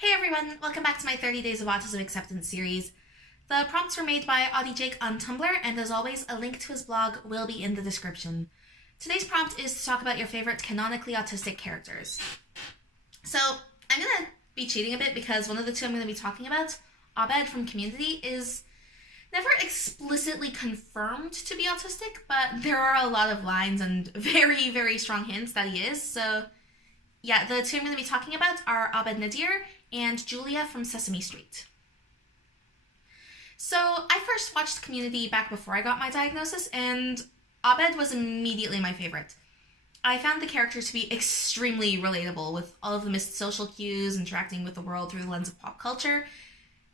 Hey everyone, welcome back to my 30 Days of Autism Acceptance series. The prompts were made by Autie-Jake on Tumblr, and as always, a link to his blog will be in the description. Today's prompt is to talk about your favorite canonically autistic characters. So, I'm going to be cheating a bit because one of the two I'm going to be talking about, Abed from Community, is never explicitly confirmed to be autistic, but there are a lot of lines and very, very strong hints that he is, so yeah, the two I'm going to be talking about are Abed Nadir and Julia from Sesame Street. So I first watched Community back before I got my diagnosis, and Abed was immediately my favorite. I found the character to be extremely relatable, with all of the missed social cues, interacting with the world through the lens of pop culture.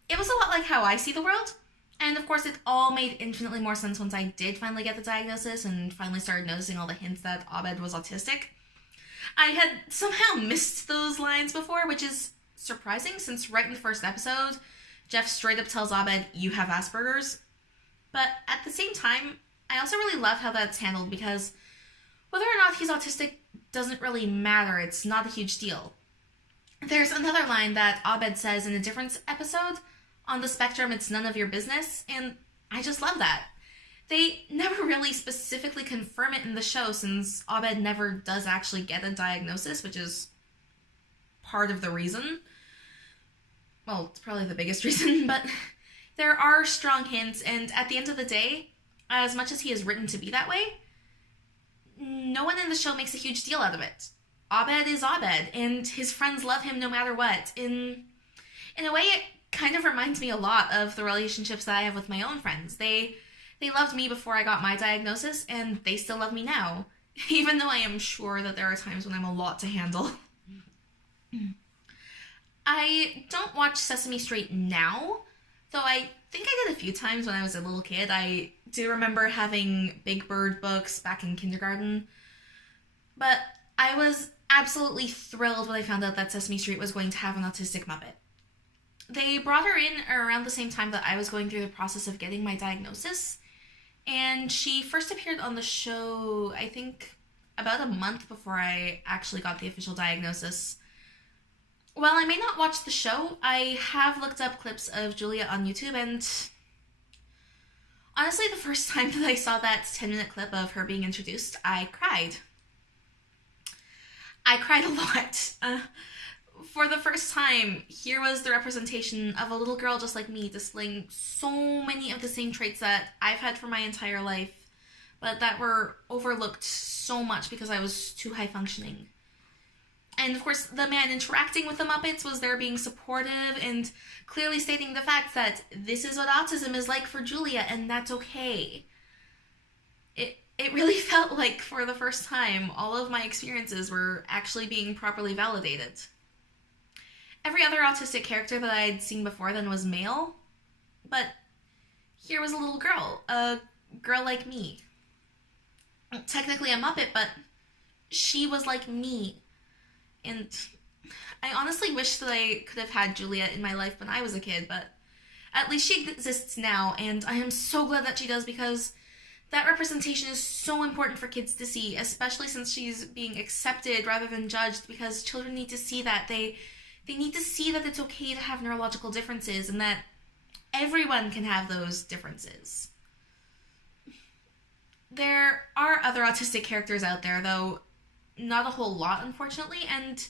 It was a lot like how I see the world, and of course it all made infinitely more sense once I did finally get the diagnosis and finally started noticing all the hints that Abed was autistic. I had somehow missed those lines before, which is surprising since right in the first episode, Jeff straight up tells Abed, "You have Asperger's." But at the same time, I also really love how that's handled because whether or not he's autistic doesn't really matter. It's not a huge deal. There's another line that Abed says in a different episode, "On the spectrum, it's none of your business," and I just love that. They never really specifically confirm it in the show since Abed never does actually get a diagnosis, which is part of the reason. Well, it's probably the biggest reason, but there are strong hints, and at the end of the day, as much as he is written to be that way, no one in the show makes a huge deal out of it. Abed is Abed, and his friends love him no matter what. In a way, it kind of reminds me a lot of the relationships that I have with my own friends. They loved me before I got my diagnosis, and they still love me now, even though I am sure that there are times when I'm a lot to handle. I don't watch Sesame Street now, though I think I did a few times when I was a little kid. I do remember having Big Bird books back in kindergarten, but I was absolutely thrilled when I found out that Sesame Street was going to have an autistic Muppet. They brought her in around the same time that I was going through the process of getting my diagnosis, and she first appeared on the show, I think, about a month before I actually got the official diagnosis. While I may not watch the show, I have looked up clips of Julia on YouTube, and honestly, the first time that I saw that 10-minute clip of her being introduced, I cried. I cried a lot. For the first time, here was the representation of a little girl just like me, displaying so many of the same traits that I've had for my entire life, but that were overlooked so much because I was too high functioning. And of course, the man interacting with the Muppets was there being supportive and clearly stating the fact that this is what autism is like for Julia, and that's okay. It really felt like, for the first time, all of my experiences were actually being properly validated. Every other autistic character that I had seen before then was male, but here was a little girl, a girl like me. Technically a Muppet, but she was like me. And I honestly wish that I could have had Julia in my life when I was a kid, but at least she exists now, and I am so glad that she does because that representation is so important for kids to see, especially since she's being accepted rather than judged, because children need to see that. They need to see that it's okay to have neurological differences and that everyone can have those differences. There are other autistic characters out there, though not a whole lot, unfortunately, and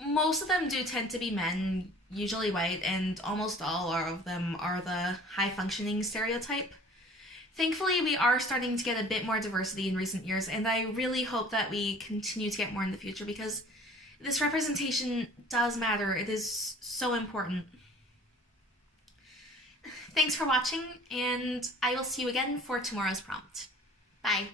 most of them do tend to be men, usually white, and almost all of them are the high-functioning stereotype. Thankfully, we are starting to get a bit more diversity in recent years, and I really hope that we continue to get more in the future because this representation does matter. It is so important. Thanks for watching, and I will see you again for tomorrow's prompt. Bye.